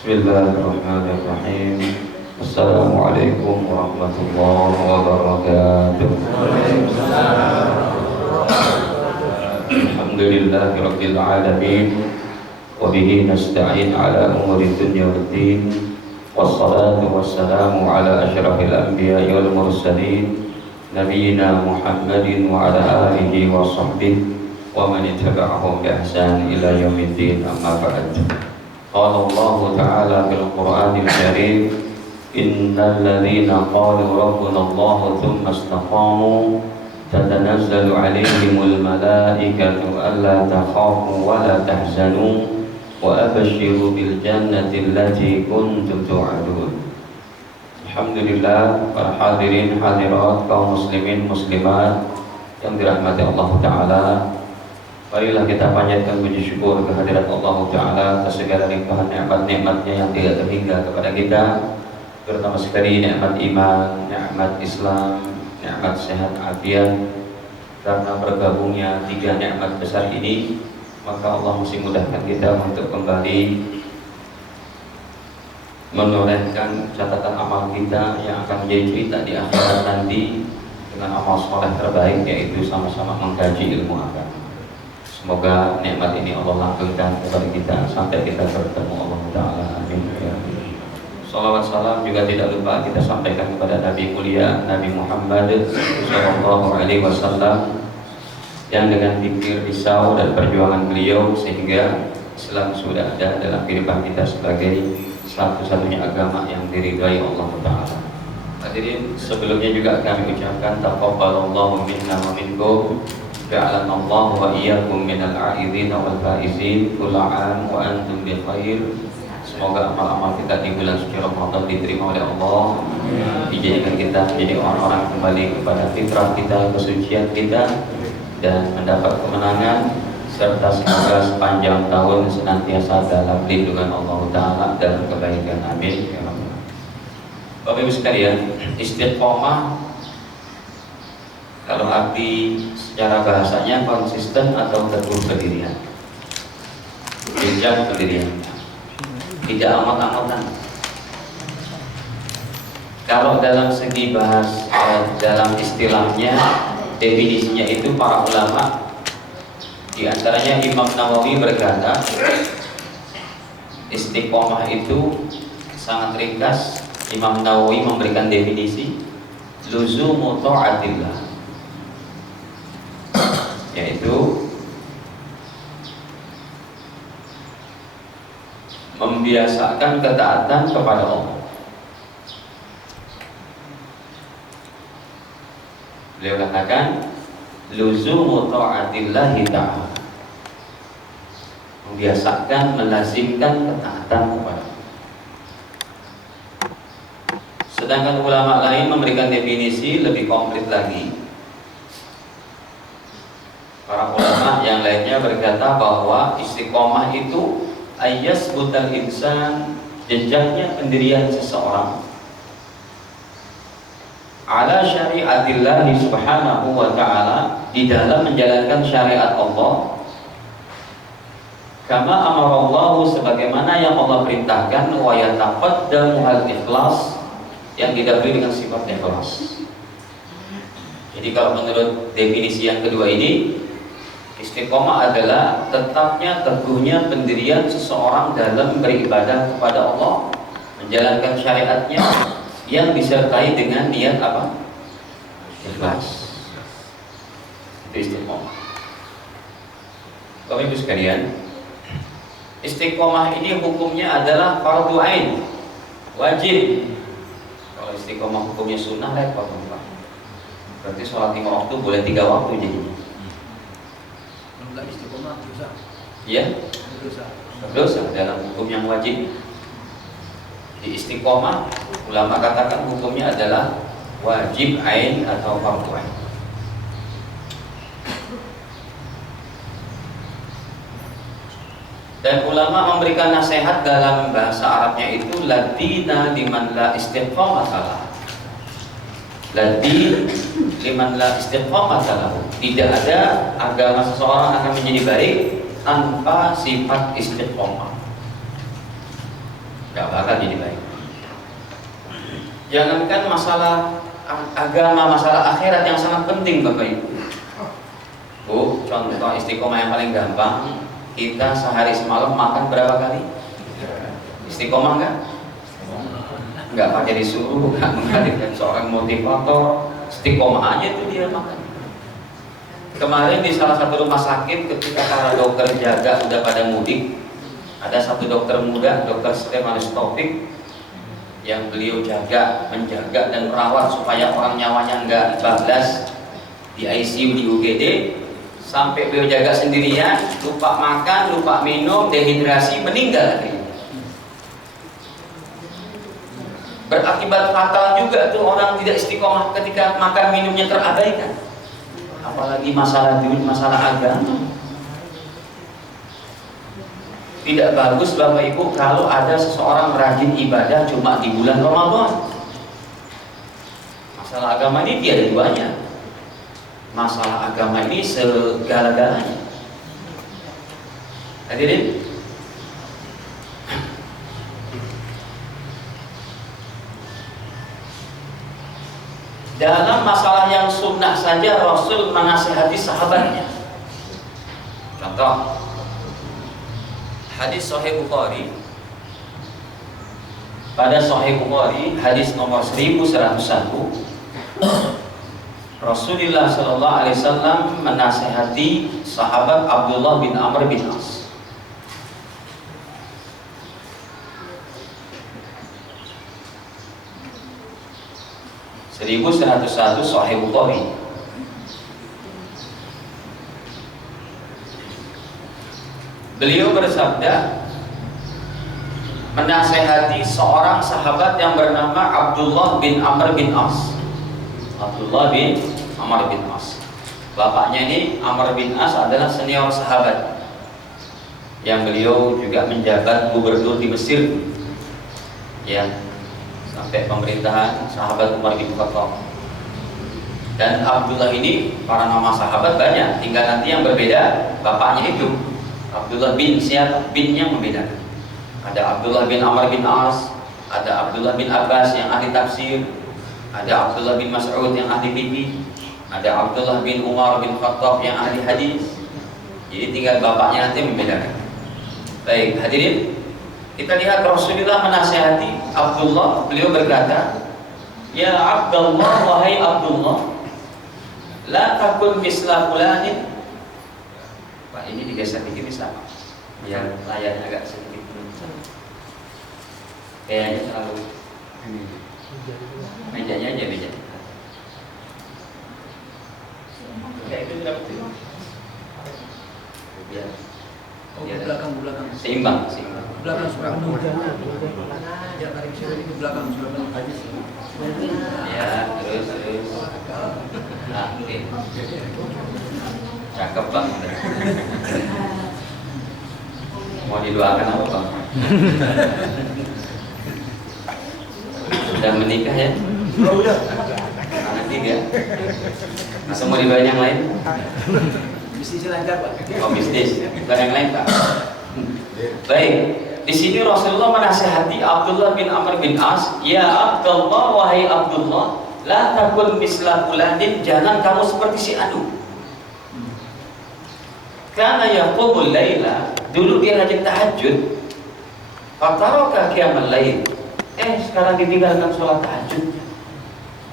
Bismillahirrahmanirrahim. Assalamualaikum warahmatullahi wabarakatuh. Alhamdulillahirabbil alamin wa bihi nasta'in ala umuri dunya waddin. Wassalatu wassalamu ala asyrafil anbiya'i wal mursalin nabiyyina Muhammadin wa ala alihi wa sahbihi wa man ittaba'ahum bi ihsan ila yaumiddin. Amma ba'd. Qala Allah Ta'ala fil Qur'anil Karim, innal ladzina qalu rabbuna Allah tsumma istaqamu tatanazzalu 'alaihimul malaikatu alla takhafu wa la tahzanu wa abshiru bil jannati allati kuntum tu'adun. Alhamdulillah, para hadirin hadirat, kaum muslimin muslimat yang dirahmati Allah Ta'ala, marilah kita panjatkan puji syukur kehadirat Allah Ta'ala atas segala limpahan nikmat-nikmatnya yang tidak terhingga kepada kita, terutama sekali nikmat iman, nikmat Islam, nikmat sehat afiat. Karena bergabungnya tiga nikmat besar ini, maka Allah mesti mudahkan kita untuk kembali menorehkan catatan amal kita yang akan menjadi cerita di akhirat nanti dengan amal soleh terbaik, yaitu sama-sama mengkaji ilmu agama. Semoga nikmat ini Allah langgengkan kepada kita sampai kita bertemu Allah Ta'ala. Amin. Salawat salam juga tidak lupa kita sampaikan kepada Nabi mulia Nabi Muhammad SAW, yang dengan pikir, risau dan perjuangan beliau sehingga Islam sudah ada dalam kehidupan kita sebagai satu-satunya agama yang diridhai Allah Ta'ala. Hadirin, sebelumnya juga kami ucapkan taqabbalallahu minna wa minkum, ja'alanallahu wa iyyakum minal a'idhin wal faizin, kullu 'am wa antum bi khair. Semoga amal-amal kita di bulan suci Ramadan diterima oleh Allah, dijadikan kita menjadi orang-orang kembali kepada fitrah kita, kesucian kita, dan mendapat kemenangan, serta semoga sepanjang tahun senantiasa dalam lindungan Allah Ta'ala dalam kebaikan. Amin. Bapak Ibu sekalian, istiqomah kalau arti secara bahasanya konsisten atau teguh pendirian, jenjang pendirian, tidak amat-amatan. Kalau dalam segi dalam istilahnya, definisinya itu para ulama, di antaranya Imam Nawawi berkata, istiqomah itu sangat ringkas. Imam Nawawi memberikan definisi luzumu ta'atillah, yaitu membiasakan ketaatan kepada Allah. Beliau katakan luzumu ta'atillahi ta'ala, membiasakan, melazimkan ketaatan kepada Allah. Sedangkan ulama lain memberikan definisi lebih komplit lagi. Para ulama yang lainnya berkata bahwa istiqomah itu ayas butal insan, jejaknya pendirian seseorang ala syariatillahi subhanahu wa ta'ala, di dalam menjalankan syariat Allah, kama amarallahu, sebagaimana yang Allah perintahkan, wa yataqaddamu al-ikhlas, yang didahului dengan sifat ikhlas. Jadi kalau menurut definisi yang kedua ini, istiqomah adalah tetapnya, teguhnya pendirian seseorang dalam beribadah kepada Allah, menjalankan syariatnya yang disertai dengan niat apa? Ikhlas. Itu istiqomah. Bapak Ibu sekalian, istiqomah ini hukumnya adalah fardhu ain, wajib. Kalau istiqomah hukumnya sunnah, repot. Berarti sholat 5 waktu boleh 3 waktu jadinya. Enggak istiqomah dosa. Iya? Dosa dalam hukum yang wajib. Di istiqomah, ulama katakan hukumnya adalah wajib ain atau fardhu ain. Dan ulama memberikan nasihat dalam bahasa Arabnya itu ladina liman la istiqomah salah. Ladin liman la istiqomah salah. Tidak ada agama seseorang akan menjadi baik tanpa sifat istiqomah. nggak bakal jadi baik. Jangankan masalah agama, masalah akhirat yang sangat penting Bapak Ibu. Bu, contoh istiqomah yang paling gampang, kita sehari semalam makan berapa kali? Istiqomah nggak? Nggak pakai disuruh, nggak menghadirkan seorang motivator, istiqomah aja itu dia makan. Kemarin di salah satu rumah sakit ketika para dokter jaga udah pada mudik, ada satu dokter muda, Dokter Stefanus Taufik, yang beliau menjaga dan merawat supaya orang nyawanya nggak bablas di ICU di UGD, sampai beliau jaga sendirian, lupa makan, lupa minum, dehidrasi, meninggal. Berakibat fatal juga tuh orang tidak istiqomah ketika makan minumnya terabaikan. Apalagi masalah dunia, masalah agama. Tidak bagus Bapak Ibu kalau ada seseorang rajin ibadah cuma di bulan Ramadan. Masalah agama ini tiada duanya. Masalah agama ini segala-galanya. Hadirin, dalam masalah yang sunnah saja Rasul menasihati sahabatnya. Contoh, hadis Sahih Bukhari. Pada Sahih Bukhari hadis nomor 1101, Rasulullah Shallallahu Alaihi Wasallam menasihati sahabat Abdullah bin Amr bin As. Seribu 1101 Sahih Bukhari. Beliau bersabda menasehati seorang sahabat yang bernama Abdullah bin Amr bin As. Abdullah bin Amr bin As. Bapaknya ini Amr bin As adalah senior sahabat yang beliau juga menjabat gubernur di Mesir. Ya, sampai pemerintahan sahabat Umar bin Khattab. Dan Abdullah ini para nama sahabat banyak, tinggal nanti yang berbeda bapaknya itu. Abdullah bin siapa? Bin yang membedakan. Ada Abdullah bin Amr bin As, ada Abdullah bin Abbas yang ahli tafsir, ada Abdullah bin Mas'ud yang ahli fikih, ada Abdullah bin Umar bin Khattab yang ahli hadis. Jadi tinggal bapaknya nanti membedakan. Baik, hadirin, kita lihat Rasulullah menasihati Abdullah. Beliau berkata, "Ya Abdullah, wahai Abdullah, la takun misla fulanin." Pak, ini digeser dikit bisa Pak? Biar layarnya agak sedikit menunjuk. Kayaknya terlalu mejanya aja meja. Kayak itu sudah betul. Biar belakang seimbang. Belakang surah Nur. Ya, tarik sini ke belakang surah Nur. Ya, terus. Nah, oke. Cakep Bang. Mau didoakan apa Bang? Sudah menikah ya? Anak 3. Masa mau didoain yang lain? Bisnis lancar Pak. Oh, bisnis, bukan yang lain Pak. Baik, di sini Rasulullah menasihati Abdullah bin Amr bin As, "Ya Abdullah, wahai Abdullah, la takun misla fulanin, jangan kamu seperti si Anu. Karena yaqumul laila, dulu dia rajin tahajud. Fataraka qiyamal lail. Sekarang ditinggalkan sholat tahajud."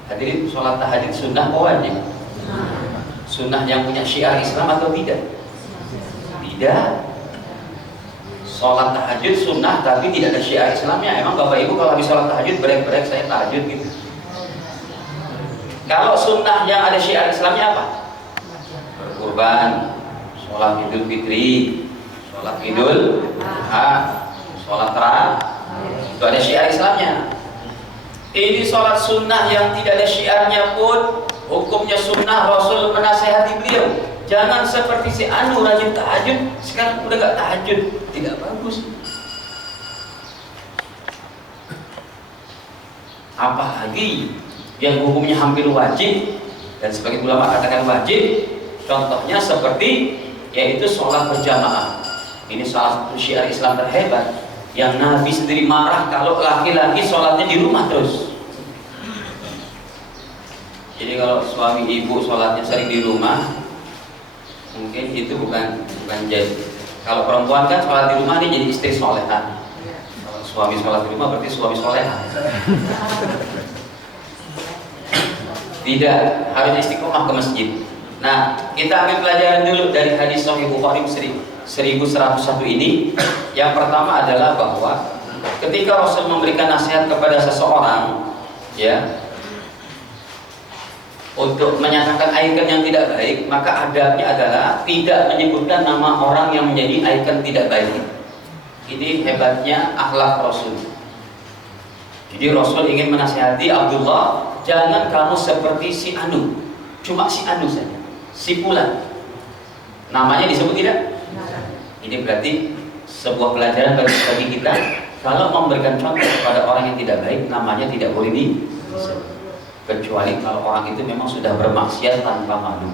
Hadirin, sholat tahajud sunnah atau wajib? Sunnah yang punya syiar Islam atau tidak? Tidak. Sholat tahajud sunnah tapi tidak ada syiar Islamnya. Emang Bapak Ibu kalau habis sholat tahajud break saya tahajud gitu? Kalau sunnah yang ada syiar Islamnya apa? Berkurban, sholat Idul Fitri, sholat Idul Adha, sholat Tarawih, itu ada syiar Islamnya. Ini sholat sunnah yang tidak ada syiarnya pun hukumnya sunnah. Rasul menasihati beliau, jangan seperti si Anu rajin tahajud, sekarang udah gak tahajud, tidak bagus. Apalagi yang hukumnya hampir wajib, dan sebagian ulama katakan wajib, contohnya seperti yaitu sholat berjamaah. Ini salah satu syiar Islam terhebat, Yang Nabi sendiri marah kalau laki-laki sholatnya di rumah terus. Jadi kalau suami ibu sholatnya sering di rumah, mungkin itu bukan jadi. Kalau perempuan kan sholat di rumah dia jadi istri soleha. Kalau suami sholat di rumah berarti suami soleha. Tidak, harus istiqomah ke masjid. Nah, kita ambil pelajaran dulu dari hadis Sahih Bukhari 1101 ini. Yang pertama adalah bahwa ketika Rasul memberikan nasihat kepada seseorang, ya, untuk menyatakan ikon yang tidak baik, maka adabnya adalah tidak menyebutkan nama orang yang menjadi ikon tidak baik. Ini hebatnya akhlak Rasul. Jadi Rasul ingin menasihati Abdullah, jangan kamu seperti si Anu, cuma si Anu saja, si Fulan. Namanya disebut tidak? Ini berarti sebuah pelajaran bagi kita. Kalau memberikan contoh kepada orang yang tidak baik, namanya tidak boleh disebut, kecuali kalau orang itu memang sudah bermaksiat tanpa malu,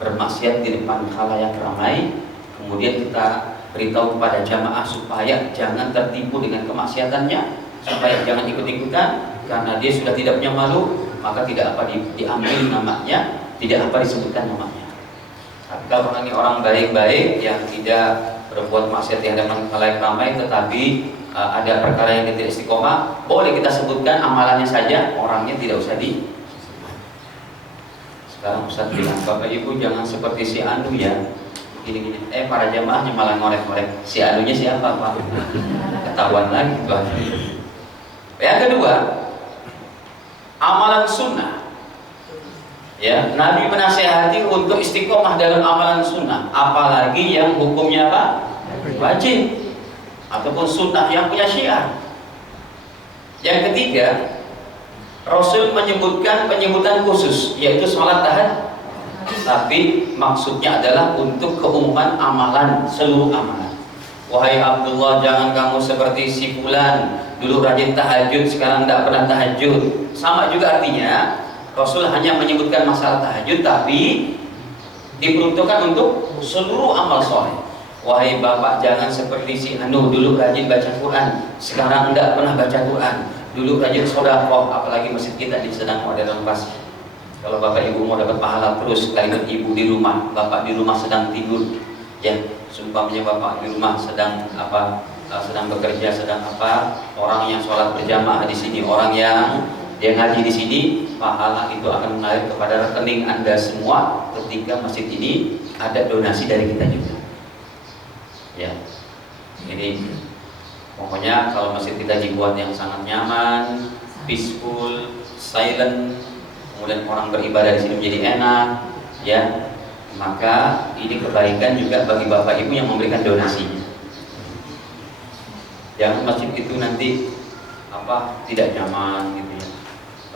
bermaksiat di depan khalayak ramai, kemudian kita beritahu kepada jamaah supaya jangan tertipu dengan kemaksiatannya, supaya jangan ikut-ikutan, karena dia sudah tidak punya malu, maka tidak apa diambil namanya, tidak apa disebutkan namanya. Tapi kalau orang ini orang baik-baik yang tidak berbuat maksiat di hadapan khalayak ramai, tetapi ada perkara yang tidak istiqomah, boleh kita sebutkan amalannya saja, orangnya tidak usah di. Sekarang Ustaz bilang, Bapak Ibu jangan seperti si Anu ya, gini-gini. Para jamaahnya malah ngorek-ngorek, si Anunya siapa Pak? Ketahuan lagi Tuhan. Yang kedua, amalan sunnah. Ya, Nabi menasihati untuk istiqomah dalam amalan sunnah, apalagi yang hukumnya apa? Wajib ataupun sunnah yang punya syiar. Yang ketiga, Rasul menyebutkan penyebutan khusus, yaitu sholat tahajud, tapi maksudnya adalah untuk keumuman amalan, seluruh amalan. Wahai Abdullah, jangan kamu seperti si fulan, dulu rajin tahajud, sekarang tidak pernah tahajud. Sama juga artinya, Rasul hanya menyebutkan masalah tahajud, tapi diperuntukkan untuk seluruh amal soleh. Wahai bapak, jangan seperti si Anu, dulu rajin baca Quran, sekarang tidak pernah baca Quran. Dulu rajin sedekah, apalagi masjid kita sedang ada renovasi. Kalau bapak ibu mau dapat pahala terus, kalimat ibu di rumah, bapak di rumah sedang tidur, ya, sumpahnya bapak di rumah sedang apa? Sedang bekerja, sedang apa? Orang yang sholat berjamaah di sini, orang yang dia ngaji di sini, pahala itu akan mengalir kepada rekening Anda semua ketika masjid ini ada donasi dari kita juga. Ya, ini pokoknya kalau masjid kita dibuat yang sangat nyaman, peaceful, silent, kemudian orang beribadah di sini menjadi enak, ya, maka ini kebaikan juga bagi bapak ibu yang memberikan donasinya. Jangan masjid itu nanti apa tidak nyaman gitu ya.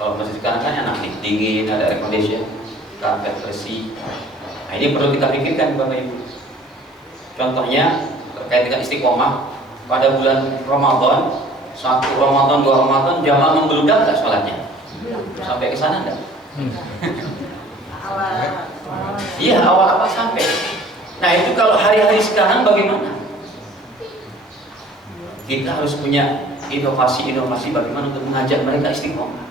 Kalau masjid sekarang kan enak nih, dingin, ada air condition, karpet bersih. Nah, ini perlu kita pikirkan bapak ibu. Contohnya terkait dengan istiqomah, pada bulan Ramadan, 1 Ramadan, 2 Ramadan, jamaah membludak nggak sholatnya? Sampai ke sana enggak? Iya, awal apa sampai. Nah, itu kalau hari-hari sekarang bagaimana? Kita harus punya inovasi-inovasi bagaimana untuk mengajak mereka istiqomah.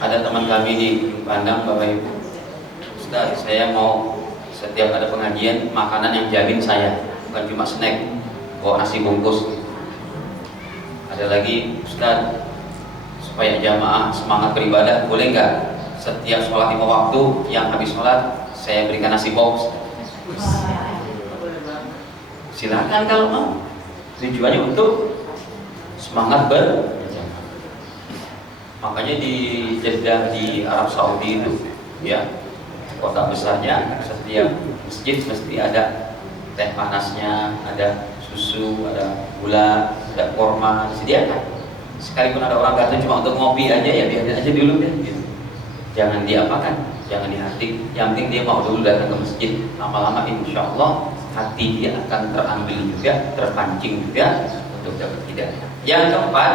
Ada teman kami di Padang, Bapak Ibu, Ustaz, saya mau setiap ada pengajian makanan yang jamin saya, bukan cuma snack, bawa nasi bungkus. Ada lagi, Ustaz, supaya jamaah semangat beribadah, boleh nggak setiap sholat 5 waktu yang habis sholat saya berikan nasi box? Silakan kalau mau. Tujuannya untuk semangat berjamaah. Makanya di Jeddah di Arab Saudi itu, ya, kota besarnya, setiap masjid mesti ada teh panasnya, ada susu, ada gula, ada korma disediakan. Sekalipun ada orang datang cuma untuk ngopi aja, ya biarin aja dulu deh gitu. Jangan diapakan, jangan dihatik. Yang penting dia mau dulu datang ke masjid. Lama-lama insya Allah hati dia akan terambil juga, terpancing juga untuk dapat hidayah. Yang keempat,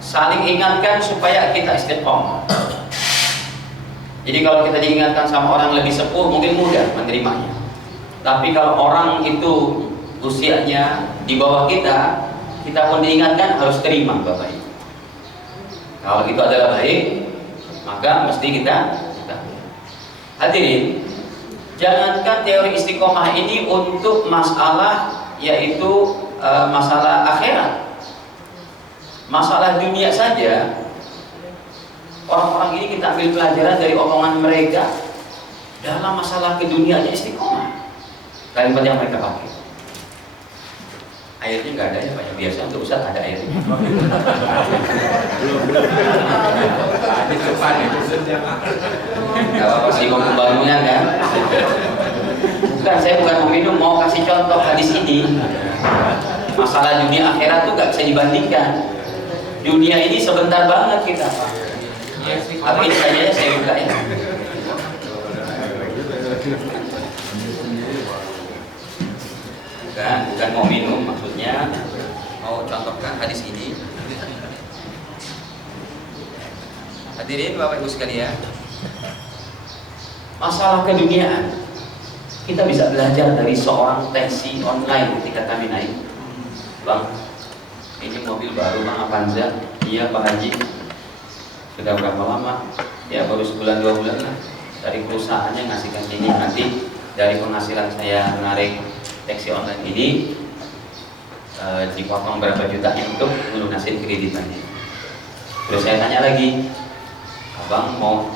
saling ingatkan supaya kita istiqomah. Jadi kalau kita diingatkan sama orang lebih sepuh, mungkin mudah menerimanya. Tapi kalau orang itu usianya di bawah kita, kita pun diingatkan harus terima Bapak Ibu. Kalau itu adalah baik, maka mesti kita. Hadirin, jangankan teori istiqomah ini untuk masalah yaitu masalah akhirat, masalah dunia saja. Orang-orang ini kita ambil pelajaran dari omongan mereka dalam masalah keduniaan istiqomah. Kalimat yang mereka pakai, airnya nggak ada ya Pak, yang biasa untuk Ustaz ada airnya. Nggak apa-apa sih, mau pembangunan kan? Bukan, saya bukan mau minum, mau kasih contoh hadis ini. Masalah dunia akhirat tuh nggak bisa dibandingkan. Dunia ini sebentar banget kita. Apa ini saja saya buka ya. Bukan mau minum, maksudnya mau contohkan hadis ini. Hadirin Bapak Ibu sekalian, masalah keduniaan kita bisa belajar dari seorang taksi online ketika kami naik. Bang, ini mobil baru Bang Avanza. Iya Pak Haji. Sudah berapa lama? Ya baru sebulan 2 bulan lah. Dari perusahaannya ngasihkan ini, nanti dari penghasilan saya menarik taksi online ini dipotong berapa jutanya untuk melunasin kreditannya. Terus saya tanya lagi, Abang mau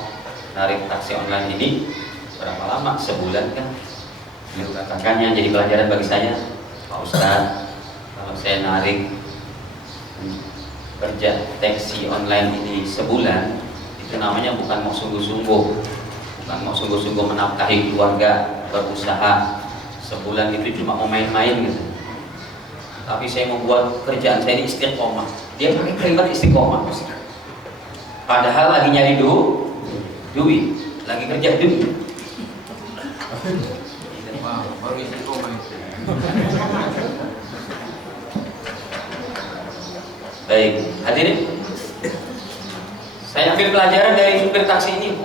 narik taksi online ini berapa lama? Sebulan kan? Beliau katakan yang jadi pelajaran bagi saya, Pak Ustadz, kalau saya narik kerja taksi online ini sebulan, itu namanya bukan mau sungguh-sungguh, bukan mau sungguh-sungguh menafkahi keluarga, berusaha. Sebulan itu cuma mau main-main gitu. Tapi saya membuat kerjaan saya ini istiqomah. Dia pakai kalimat istiqomah. Padahal lagi nyari duit, lagi kerja duit. Baru istiqomah. Baik, hadirin. Saya ambil pelajaran dari supir taksi ini.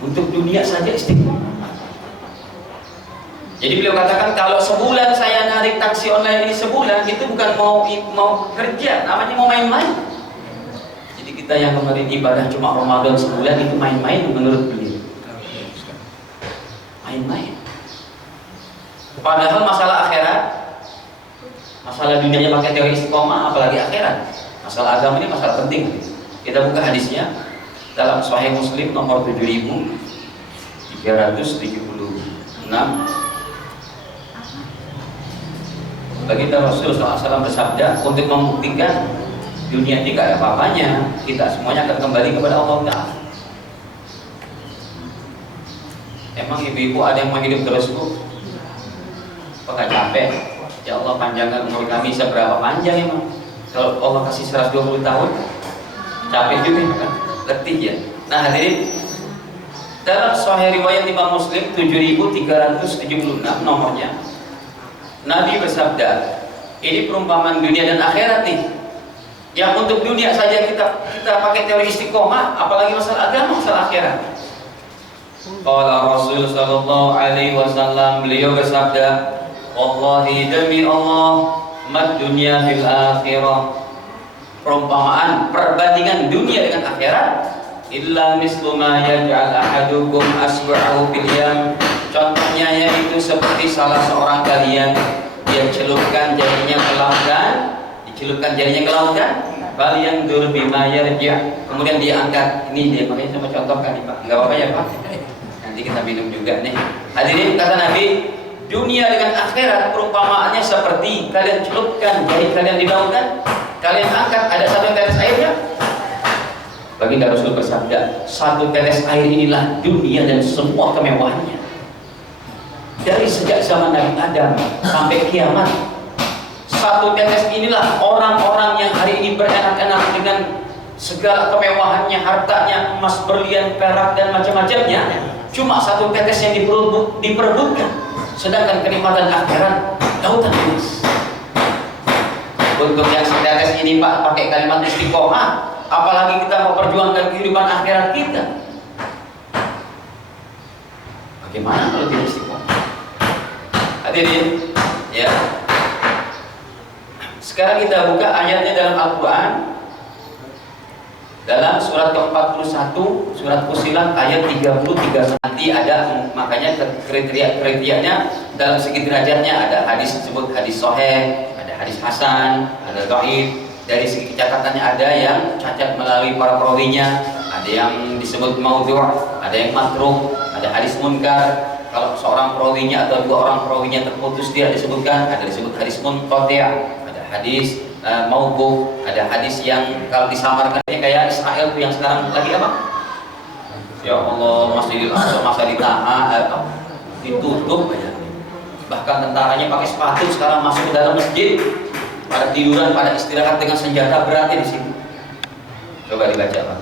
Untuk dunia saja istiqomah. Jadi beliau katakan kalau sebulan saya narik taksi online ini sebulan, itu bukan mau kerja, namanya mau main-main. Jadi kita yang kemarin ibadah cuma Ramadan sebulan itu main-main menurut beliau. Main-main. Padahal masalah akhirat, masalah dunianya pakai teori istiqomah, apalagi akhirat. Masalah agama ini masalah penting. Kita buka hadisnya dalam Sahih Muslim nomor 7376. Baginda Rasul SAW bersabda, untuk membuktikan dunia ini gak ada apa-apanya, kita semuanya akan kembali kepada Allah Ta'ala. Emang ibu-ibu ada yang mau hidup terus Bu? Apa gak capek? Ya Allah panjangkan umur kami seberapa panjang emang? Kalau Allah kasih 120 tahun, capek juga kan? Letih ya. Nah hadirin, dalam Sahih riwayat Imam Muslim 7376 nomornya, Nabi bersabda, ini perumpamaan dunia dan akhirat nih. Yang untuk dunia saja kita pakai teori istiqomah, apalagi masalah agama, masalah akhirat. Qala Rasul sallallahu alaihi wasallam, beliau bersabda, Wallahi demi Allah, mad dunya fil akhirah. Perumpamaan, perbandingan dunia dengan akhirat, illa mislu ma yaj'al ahadukum asba'ahu fil yam. Contohnya yaitu seperti salah seorang kalian, dia celupkan jarinya ke lautan, dicelupkan jarinya ke lautan, kalian dur bima yarja, kemudian dia angkat. Ini dia makanya sama contohkan nih Pak, nggak apa-apa ya Pak, nanti kita minum juga nih. Hadirin, kata Nabi, dunia dengan akhirat perumpamaannya seperti kalian celupkan jari kalian di lautan, kalian angkat, ada satu tetes airnya. Baginda Rasul bersabda, satu tetes air inilah dunia dan semua kemewahannya. Dari sejak zaman Nabi Adam sampai kiamat, satu tetes inilah orang-orang yang hari ini berenak-enak dengan segala kemewahannya, hartanya, emas, berlian, perak dan macam-macamnya. Cuma satu tetes yang diperebutkan, sedangkan kenikmatan akhirat lautan luas. Untuk yang setetes ini Pak pakai kalimat istiqomah, apalagi kita mau perjuangkan kehidupan akhirat kita. Bagaimana kalau tidak istiqomah? Hadirin, ya. Sekarang kita buka ayatnya dalam Al-Quran, dalam surat ke-41, surat Fussilat ayat 33. Nanti ada, makanya kriteria-kriterianya dalam segi derajatnya ada hadis disebut hadis sahih, ada hadis hasan, ada dhaif. Dari segi catatannya ada yang cacat melalui para perawinya, ada yang disebut maudhu', ada yang matruh, ada hadis munkar. Kalau seorang perawinya atau dua orang perawinya terputus dia disebutkan, ada disebut hadis munqati', ada hadis mauquf, ada hadis yang kalau disamarkan kayak Israel tuh yang sekarang lagi apa? Ya Allah, Masjidil Aqsa masa ditahan, ditutup aja. Bahkan tentaranya pakai sepatu sekarang masuk ke dalam masjid, pada tiduran, pada istirahat dengan senjata beratnya di sini. Coba dibaca, Pak.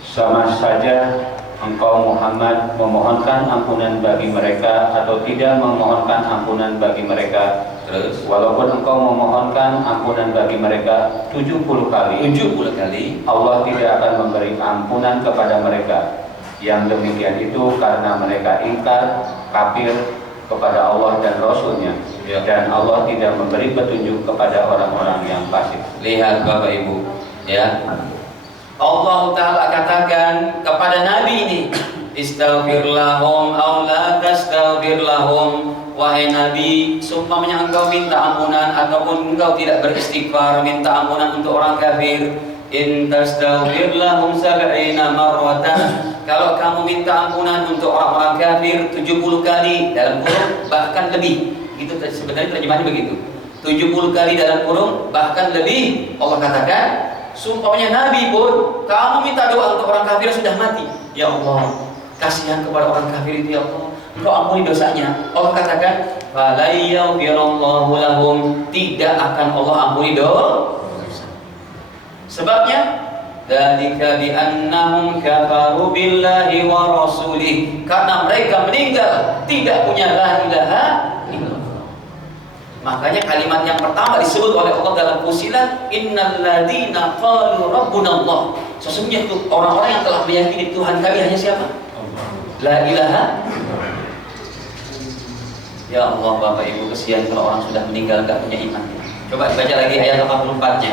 Sama saja engkau Muhammad memohonkan ampunan bagi mereka atau tidak memohonkan ampunan bagi mereka. Terus, walaupun engkau memohonkan ampunan bagi mereka 70 kali, Allah tidak akan memberi ampunan kepada mereka. Yang demikian itu karena mereka ingkar, kafir kepada Allah dan Rasulnya, dan Allah tidak memberi petunjuk kepada orang-orang yang fasik. Lihat Bapak Ibu, ya, Allah Ta'ala katakan kepada Nabi ini, istaghfir lahum aw la tastaghfir lahum. Wahai Nabi, seumpamanya engkau minta ampunan ataupun engkau tidak beristighfar, minta ampunan untuk orang kafir, in tastaghfir lahum 70 marratan. Kalau kamu minta ampunan untuk orang-orang kafir 70 kali dalam kurung bahkan lebih. Itu sebenarnya terjemahannya begitu. 70 kali dalam kurung bahkan lebih. Allah katakan, sumpahnya Nabi pun kamu minta doa untuk orang kafir yang sudah mati. Ya Allah, kasihan kepada orang kafir itu ya Allah. Engkau ampuni dosanya. Allah katakan, fala yaghfirullahu lahum, tidak akan Allah ampuni dosa. Sebabnya dzalika bi annahum kafaru billahi wa rasulih, karena mereka meninggal tidak punya la ilaha illallah. Makanya kalimat yang pertama disebut oleh Allah dalam Fussilat, innal ladzina qalu rabbuna Allah. Sesungguhnya itu orang-orang yang telah meyakini Tuhan kami hanya siapa? La ilaha. Ya Allah, Bapak Ibu, kesian kalau orang sudah meninggal gak punya iman. Coba dibaca lagi ayat 84-nya.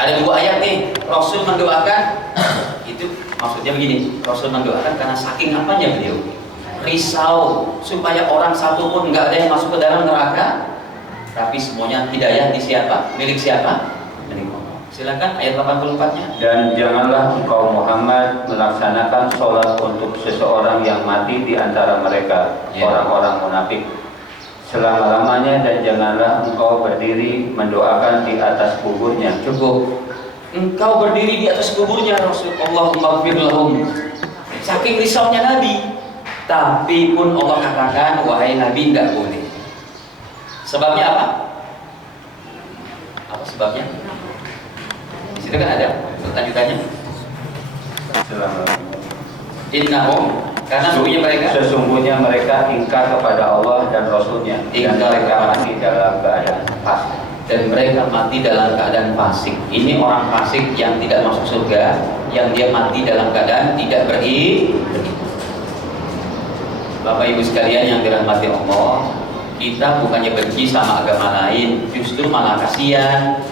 Ada dua ayat nih, Rasul mendoakan. Itu maksudnya begini, Rasul mendoakan karena saking apanya beliau risau supaya orang satu pun nggak ada yang masuk ke dalam neraka, tapi semuanya hidayah di siapa? Milik siapa? Milik Allah. Silakan ayat 84-nya. Dan janganlah engkau Muhammad melaksanakan sholat untuk seseorang yang mati di antara mereka, orang-orang munafik, selama-lamanya, dan janganlah engkau berdiri mendoakan di atas kuburnya. Cukup engkau berdiri di atas kuburnya Rasul. Allahumma ighfir lahum. Saking risaunya Nabi, tapi pun Allah katakan, wahai Nabi, enggak boleh. Sebabnya apa? Apa sebabnya? Di situ kan ada lanjutannya. Innahum, karena sesungguhnya mereka ingkar kepada Allah dan Rasulnya, dan mereka mati dalam keadaan fasik. Dan mereka mati dalam keadaan fasik. Ini orang fasik yang tidak masuk surga, yang dia mati dalam keadaan tidak beriman. Bapak Ibu sekalian yang dirahmati Allah, kita bukannya benci sama agama lain, justru malah kasihan.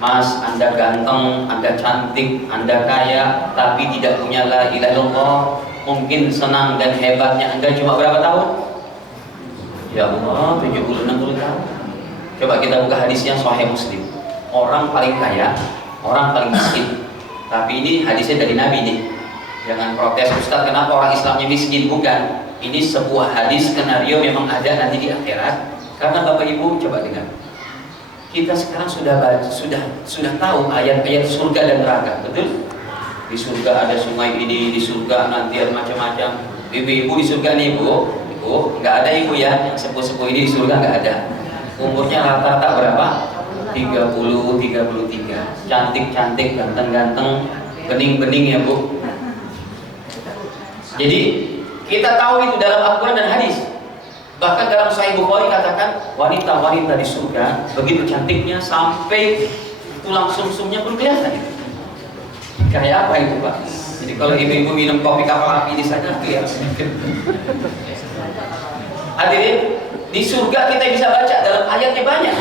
Mas, Anda ganteng, Anda cantik, Anda kaya, tapi tidak punya la ilaha illallah. Mungkin senang dan hebatnya Anda cuma berapa tahun? Ya Allah, 70-60 tahun. Coba kita buka hadisnya Sahih Muslim. Orang paling kaya, orang paling miskin. Tapi ini hadisnya dari Nabi nih. Jangan protes, Ustaz, kenapa orang Islamnya miskin? Bukan. Ini sebuah hadis skenario memang ada nanti di akhirat. Karena Bapak Ibu coba dengar. Kita sekarang sudah tahu ayat-ayat surga dan neraka, betul? Di surga ada sungai ini, di surga nanti ada macam-macam. Ibu-ibu di surga nih, ibu, nggak ada ibu ya, yang sepuh-sepuh ini di surga nggak ada. Umurnya rata-rata berapa? 30, 33. Cantik-cantik, ganteng-ganteng, bening-bening ya Bu. Jadi kita tahu itu dalam Al-Quran dan hadis. Bahkan dalam Sahih Bukhari katakan wanita-wanita di surga begitu cantiknya sampai tulang sumsumnya pun kelihatan. Kayak apa itu Pak? Jadi kalau ibu-ibu minum kopi kapal api di sana kelihatan. Hadirin, di surga kita bisa baca dalam ayatnya banyak.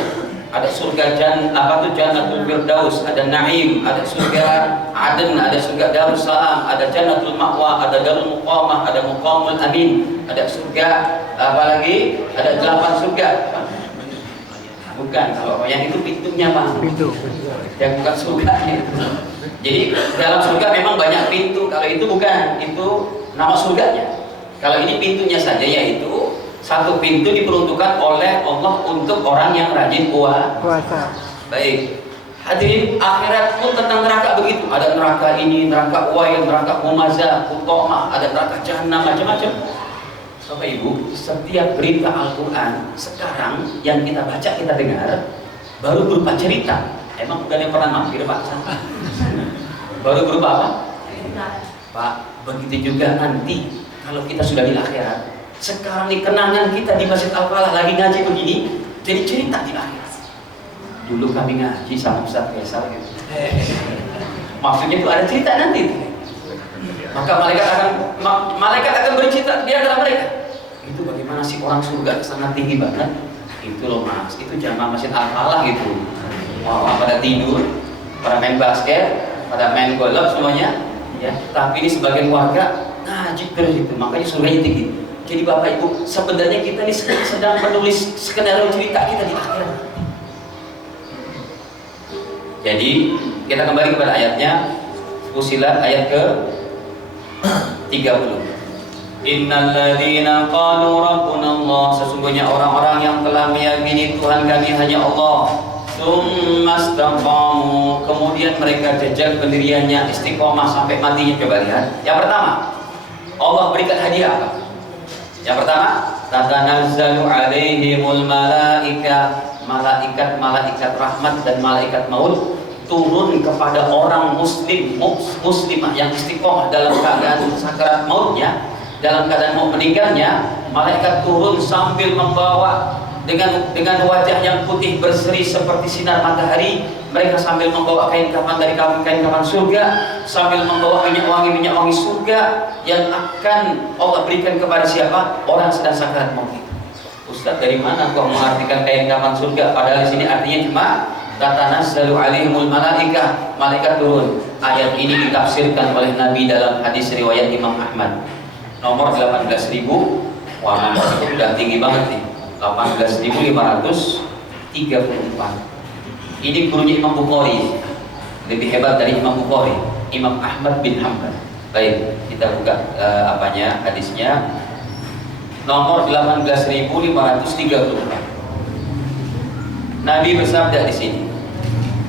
Ada surga Jannatul Firdaus, ada Naim, ada surga Aden, ada surga Darussalam, ada Jannatul Ma'wa, ada Darul Muqamah, ada Muqamul Amin, ada surga apalagi? Ada 8 surga. Bukan, kalau yang itu pintunya Pak. Pintu. Yang bukan surganya. Jadi dalam surga memang banyak pintu. Kalau itu bukan, itu nama surganya. Kalau ini pintunya saja, yaitu satu pintu diperuntukkan oleh Allah untuk orang yang rajin puasa. Baik. Hadirin, akhirat pun tentang neraka begitu. Ada neraka ini, neraka Uwail, neraka Humazah, Utomah, ada neraka Jahannam, macam-macam. Bapak Ibu, setiap berita Al-Quran sekarang yang kita baca, kita dengar, baru berupa cerita. Emang bukan yang pernah mampir Pak? Baru berupa apa? Pak, begitu juga nanti kalau kita sudah di akhirat. Sekarang nih kenangan kita di Masjid Al-Falah lagi ngaji begini, jadi cerita di akhirat. Dulu kami ngaji sama Ustaz Faisal gitu. Maksudnya itu ada cerita nanti. Maka malaikat akan bercerita di antara mereka. Itu bagaimana sih orang surga sangat tinggi banget. Itu loh Mas, itu jamaah Masjid Al-Falah gitu. Wah, pada tidur, pada main basket, pada main golf semuanya, ya. Tapi ini sebagian warga ngaji terus itu, makanya surganya tinggi. Jadi Bapak Ibu, sebenarnya kita ini sedang menulis skenario cerita kita di akhirat. Jadi kita kembali kepada ayatnya, Fussilat ayat ke 30. Innal ladzina qalu rabbuna Allah, sesungguhnya orang-orang yang telah meyakini Tuhan kami hanya Allah, tsumastaqamu, kemudian mereka jejak pendiriannya istiqomah sampai matinya. Coba lihat. Yang pertama, Allah berikan hadiah apa? Yang pertama, tatanazzalu alaihimul malaika, malaikat rahmat dan malaikat maut turun kepada orang muslimah yang istiqomah dalam keadaan sakarat mautnya, dalam keadaan mau meninggalnya. Malaikat turun sambil membawa dengan wajah yang putih berseri seperti sinar matahari. Mereka sambil membawa kain kafan dari kain kafan surga, sambil membawa minyak wangi surga yang akan Allah berikan kepada siapa? Orang sedang sakarat maut itu. Ustaz, dari mana kau mengartikan kain kafan surga? Padahal di sini artinya cuma tatanazzalu alaihimul malaikah, malaikat turun. Ayat ini ditafsirkan oleh Nabi dalam hadis riwayat Imam Ahmad nomor 18.000. Wah, nomor itu udah tinggi banget nih. 18.534. Ini gurunya Imam Bukhari, lebih hebat dari Imam Bukhari, Imam Ahmad bin Hanbal. Baik, kita buka hadisnya nomor 18.534. Nabi bersabda di sini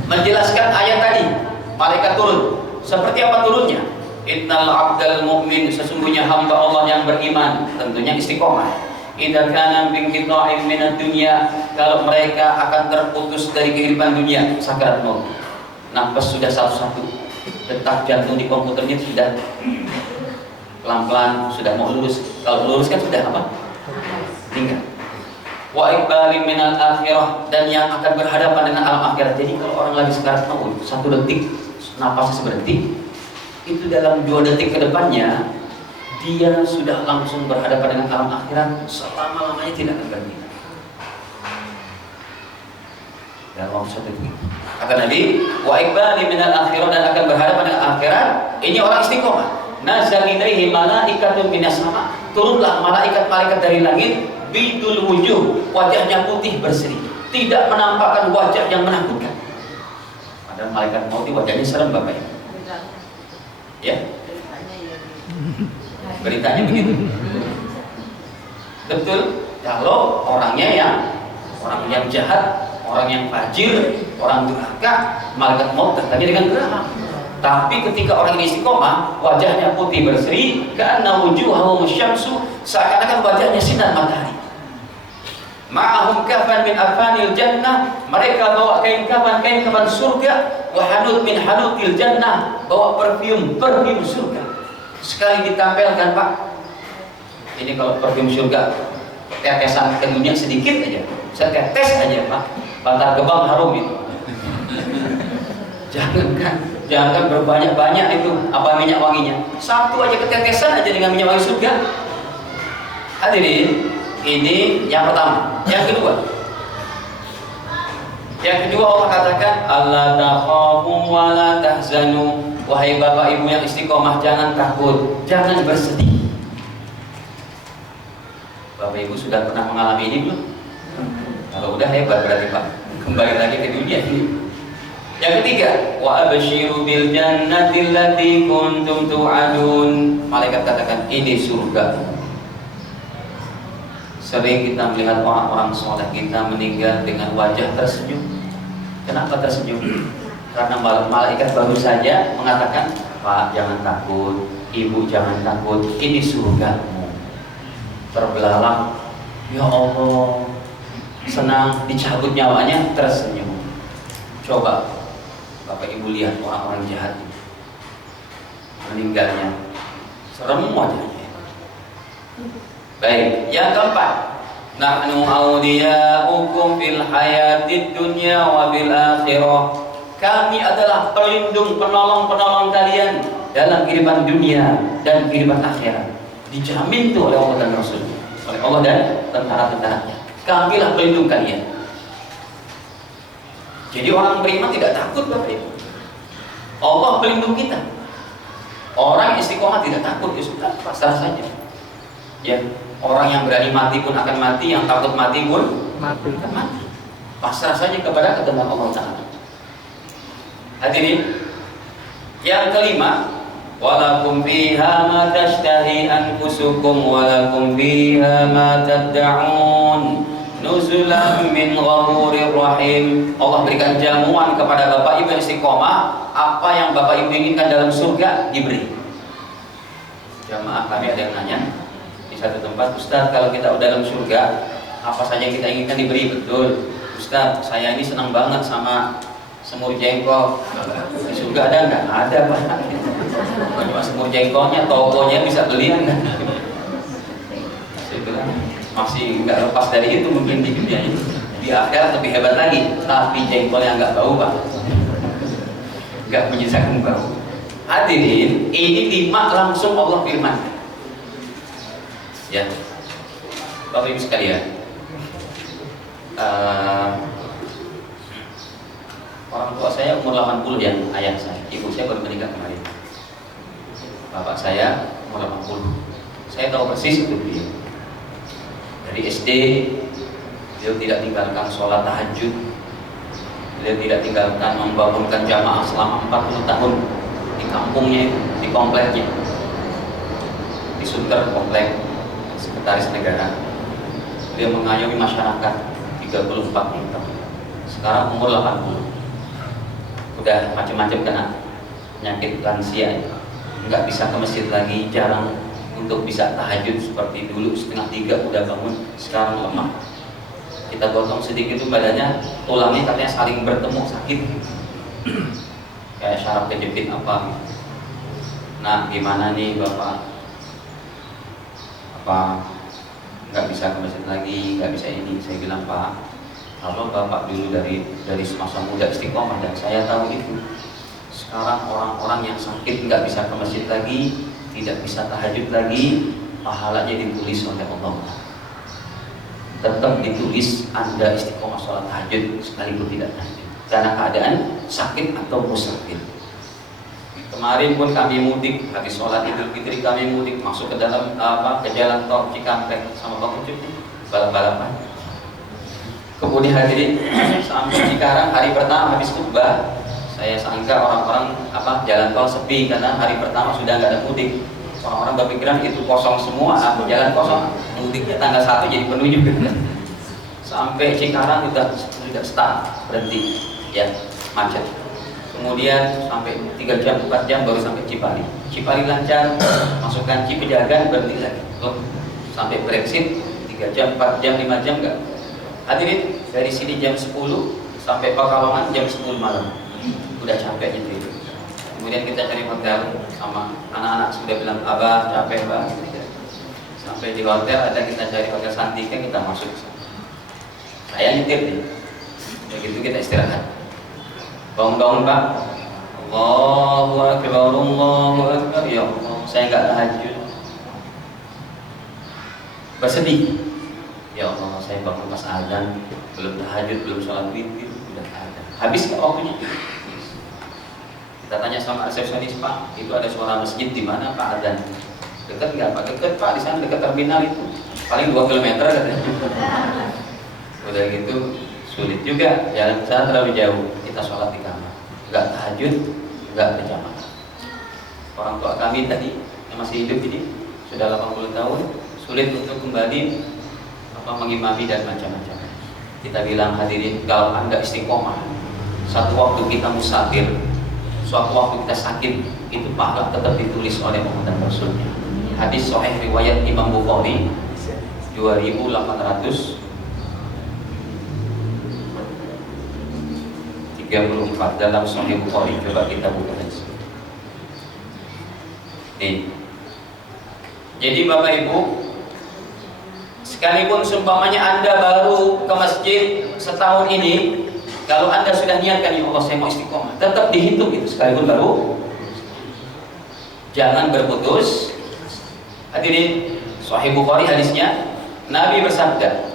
menjelaskan ayat tadi, malaikat turun. Seperti apa turunnya? Innal abdal mu'min, sesungguhnya hamba Allah yang beriman, tentunya istiqomah. Idza kana min qita'in minad dunya, kalau mereka akan terputus dari kehidupan dunia, sakarat maut. Nafas sudah satu-satu, detak jantung di komputernya sudah pelan-pelan, sudah mau lurus. Kalau lurus kan sudah apa? Tinggal. Wa iqbalin minal akhirah, dan yang akan berhadapan dengan alam akhirat. Jadi kalau orang lagi sakarat maut, 1 detik nafasnya seberhenti, itu dalam 2 detik ke depannya dia sudah langsung berhadapan dengan alam akhirat, selama-lamanya tidak akan berhenti. Dalam waktu 1 detik. Kata Nabi, wa iqbali minal akhirah, dan akan berhadapan dengan akhirat. Ini orang istiqomah. Nazal ilaihi malaikatun minas sama, turunlah malaikat-malaikat dari langit, bidul wujuh, wajahnya putih berseri, tidak menampakkan wajah yang menakutkan. Padahal malaikat maut wajahnya serem Bapak ya. Ya. Beritanya begitu. Betul. Kalau orang yang jahat, orang yang fajir, orang durhaka, malaikat maut datangnya dengan geraham. Tapi ketika orang ini istiqomah, wajahnya putih berseri, ka'anna wujuhahum syamsu, seakan-akan wajahnya sinar matahari. Ma'ahum kafan min afanil jannah, mereka bawa kain kafan surga, wa hanut min hanutil jannah, bawa parfum surga. Sekali ditampilkan Pak, ini kalau parfum surga tetesan ke dunia sedikit aja, saya tetes aja Pak, Bantar Gebang harum itu. Jangan berbanyak-banyak itu minyak wanginya, satu aja ketetesan aja dengan minyak wangi surga. Hadirin, Ini yang pertama. Yang kedua Allah katakan alla takhafu wa la tahzanu. Wahai bapak ibu yang istiqomah, jangan takut, jangan bersedih. Bapak ibu sudah pernah mengalami ini belum? Kalau udah hebat berarti Pak. Kembali lagi ke dunia ini. Yang ketiga, wa absyiru bil jannati allati kuntum tu'adun. Malaikat katakan ini surga. Sering kita melihat orang-orang soleh kita meninggal dengan wajah tersenyum. Kenapa tersenyum? Karena malaikat baru saja mengatakan, Pak jangan takut, Ibu jangan takut, ini surgamu. Terbelalak, ya Allah, senang, dicabut nyawanya, tersenyum. Coba Bapak Ibu lihat orang-orang jahat meninggalnya, serem wajahnya. Baik, yang keempat, nahnu awliya'ukum fil hayatid dunya wa fil akhirah. Kami adalah pelindung, penolong kalian dalam kehidupan dunia dan kehidupan akhirat. Dijamin tuh oleh Allah dan Rasul, oleh Allah dan tentara-tentaranya. Kamilah pelindung kalian. Jadi orang beriman tidak takut Bapak Ibu. Allah pelindung kita. Orang istiqomah tidak takut, ya sudah, pasrah saja. Ya, orang yang berani mati pun akan mati, yang takut mati pun akan mati. Pasrah saja kepada kehendak Allah Ta'ala. Hadirin, yang kelima, walakum fiha ma tashtahi anfusukum walakum fiha ma tad'un nuzulan min ghafurir rahim. Allah berikan jamuan kepada Bapak Ibu yang istiqomah, apa yang Bapak Ibu inginkan dalam surga diberi. Jamaah kami ada yang nanya di satu tempat, Ustaz kalau kita udah dalam surga apa saja yang kita inginkan diberi? Betul Ustaz, saya ini senang banget sama semur jengkol. Di surga ada nggak? Ada Pak. Cuma semur jengkolnya, tokonya bisa beli kan? Saya bilang masih nggak lepas dari itu mungkin di dunia ini. Di akhirat lebih hebat lagi, tapi jengkol yang nggak bau Pak, nggak menyisakan bau. Hadirin, ini 5 langsung Allah firman. Ya, Bapak Ibu sekalian, orang tua saya umur 80 ya, ayah saya, ibu saya baru meninggal kemarin. Bapak saya umur 80. Saya tahu persis itu beliau. Dari SD beliau tidak tinggalkan sholat tahajud. Beliau tidak tinggalkan membangunkan jamaah selama 40 tahun di kampungnya itu, di kompleknya. Di Sunter komplek Sekretaris Negara. Beliau mengayomi masyarakat 34 tahun. Sekarang umur 80. Udah macam-macam kena penyakit lansia, nggak bisa ke masjid lagi, jarang untuk bisa tahajud seperti dulu, 2:30 udah bangun, sekarang lemah. Kita gotong sedikit tuh badannya, tulangnya katanya saling bertemu, sakit kayak syaraf kejepit apa. Nah gimana nih Bapak, apa nggak bisa ke masjid lagi, nggak bisa ini? Saya bilang, Pak, kalau Bapak dulu dari semasa muda istiqomah, dan saya tahu itu, sekarang orang-orang yang sakit nggak bisa ke masjid lagi, tidak bisa tahajud lagi, pahalanya ditulis oleh Allah. Tetap ditulis Anda istiqomah sholat tahajud sekalipun tidak tahajud karena keadaan sakit atau musafir. Kemarin pun kami mudik, habis sholat Idul Fitri kami mudik masuk ke dalam ke jalan tol Cikampek sama Bang Ucup, balap-balapan. Kemudian hadirin, sampai sekarang hari pertama habis khutbah, saya sangka orang-orang jalan tol sepi karena hari pertama sudah nggak ada mudik. Orang-orang berpikiran itu kosong semua, jalan kosong, mudiknya tanggal 1 jadi penuh juga. Sampai Cikarang sudah start, berhenti, ya macet. Kemudian sampai 3 jam, 4 jam baru sampai Cipali. Cipali lancar, masukkan Cipejagan, berhenti lagi. Sampai Brexit 3 jam, 4 jam, 5 jam enggak. Hadirin, dari sini jam 10 sampai Pekalongan jam 10 malam. Udah capek gitu. Kemudian kita cari hotel, sama anak-anak sudah bilang, Abah capek Bang. Sampai di hotel, ada kita cari hotel Santika, kita masuk. Saya nyetir nih. Begitu kita istirahat. Bangun-bangun Pak, Allahu Akbar, Allahu Akbar. Ya Allah, saya nggak tahajud. Bersedih. Ya Allah, saya bangun pas azan, belum tahajud, belum sholat witir, udah azan. Habis nggak waktunya? Kita tanya sama resepsionis, Pak, itu ada suara masjid di mana Pak azan? Dekat nggak Pak? Dekat Pak, di sana dekat terminal itu. Paling 2 km katanya. Udah gitu sulit juga, jalan sana terlalu jauh. Kita sholat di kamar, nggak tahajud, nggak berjamaah. Orang tua kami tadi yang masih hidup ini sudah 80 tahun, sulit untuk kembali mengimami dan macam-macam. Kita bilang hadirin, kalau Anda istiqomah, satu waktu kita musafir, suatu waktu kita sakit, itu pahala tetap ditulis oleh Allah dan Rasulnya. Hadis sahih riwayat Imam Bukhari 2834 dalam Sahih Bukhari. Coba kita buka hadis. Nih. Jadi Bapak Ibu, sekalipun seumpamanya Anda baru ke masjid setahun ini, kalau Anda sudah niatkan, ya Allah saya mau istiqomah, tetap dihitung itu sekalipun baru. Jangan berputus. Hadirin, Sahih Bukhari hadisnya, Nabi bersabda,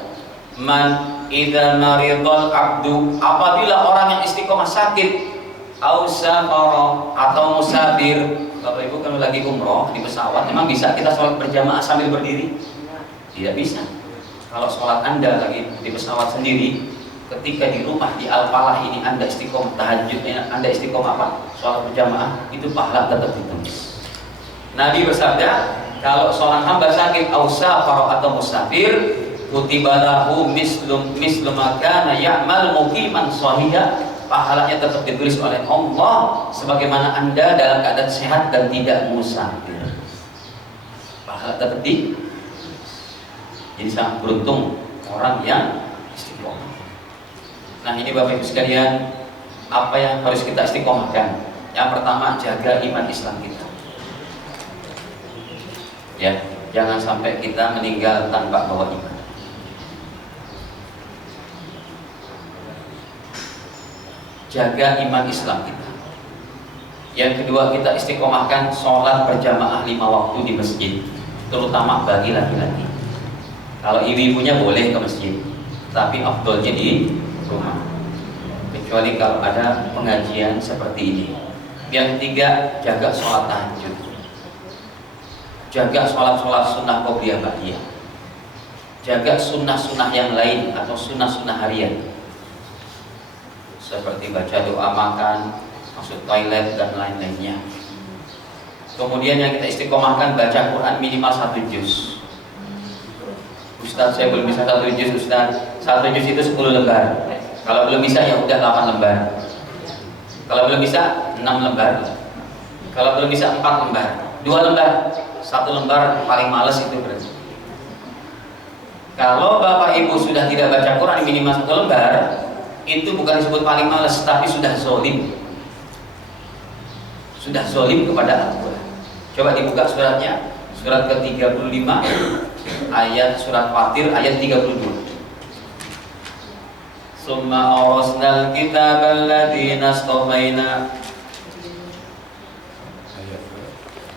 "Man idza maridal abdu," apabila orang yang istiqomah sakit, au safara atau musafir. Bapak Ibu kalau lagi umroh di pesawat, memang bisa kita sholat berjamaah sambil berdiri? Tidak bisa. Kalau sholat Anda lagi di pesawat sendiri, ketika di rumah di Al-Falah ini Anda istiqomah tahajudnya, Anda istiqomah apa? Sholat berjamaah, itu pahala tetap ditulis. Nabi bersabda, kalau seorang hamba sakit ausafar atau musafir, kutiba lahu mislu ma kana ya'mal muqiman shahiha, pahalanya tetap ditulis oleh Allah sebagaimana Anda dalam keadaan sehat dan tidak musafir. Pahala tetap di. Jadi sangat beruntung orang yang istiqomah. Nah ini Bapak Ibu sekalian, apa yang harus kita istiqomahkan? Yang pertama, jaga iman Islam kita. Ya, jangan sampai kita meninggal tanpa bawa iman. Jaga iman Islam kita. Yang kedua, kita istiqomahkan sholat berjamaah 5 waktu di masjid, terutama bagi laki-laki. Kalau ibu-ibunya boleh ke masjid, tapi afdolnya di rumah, kecuali kalau ada pengajian seperti ini. Yang ketiga, jaga sholat tahajud, jaga sholat-sholat sunnah qobliyah ba'diyah, jaga sunnah-sunnah yang lain atau sunnah-sunnah harian seperti baca doa makan, masuk toilet dan lain-lainnya. Kemudian yang kita istiqomahkan, baca Quran minimal 1 juz. Ustaz, saya belum bisa 1 juz Ustaz. 1 juz itu 10 lembar. Kalau belum bisa ya udah 8 lembar. Kalau belum bisa 6 lembar. Kalau belum bisa 4 lembar. 2 lembar. 1 lembar paling males itu berarti. Kalau Bapak Ibu sudah tidak baca Quran minimal 1 lembar, itu bukan disebut paling males, tapi sudah zolim. Sudah zolim kepada Al-Quran. Coba dibuka suratnya, surat ke-35 ayat surat Fatir ayat 32. Summa awrasnal kitabal ladzina astafaina.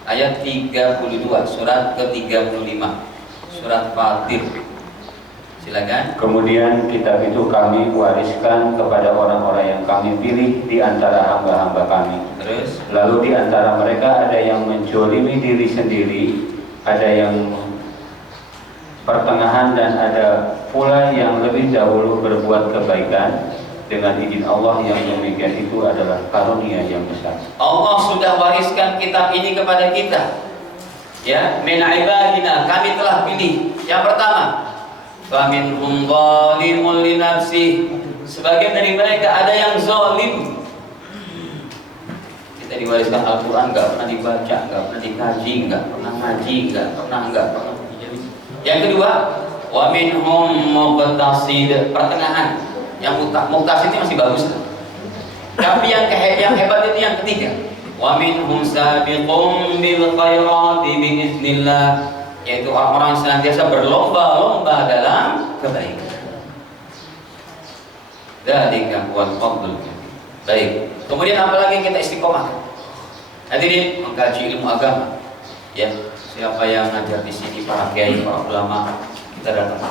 Ayat 32, surat ke-35, surat Fatir. Silakan. Kemudian kitab itu kami wariskan kepada orang-orang yang kami pilih di antara hamba-hamba kami. Terus? Lalu di antara mereka ada yang menjolimi diri sendiri, ada yang pertengahan, dan ada pula yang lebih dahulu berbuat kebaikan. Dengan izin Allah yang demikian itu adalah karunia yang besar. Allah sudah wariskan kitab ini kepada kita. Ya, min ibadina, kami telah pilih. Yang pertama, faminhum zalimun li nafsihi, sebagian dari mereka ada yang zalim. Kita diwariskan Al-Quran, nggak pernah dibaca, nggak pernah dikaji, nggak pernah ngaji, nggak pernah. Yang kedua, wa minhum muqtasid, pertengahan. Yang muqtasid ini masih bagus, tapi yang hebat itu yang ketiga, wa minhum sabiqum bil khairati biiznillah, yaitu orang-orang yang senantiasa berlomba-lomba dalam kebaikan. Dzalika huwal fadlul kabir. Baik. Kemudian apalagi kita istiqomah? Hadirin, mengkaji ilmu agama. Ya, siapa yang ngajar di sini, para kiai, para ulama, kita datang.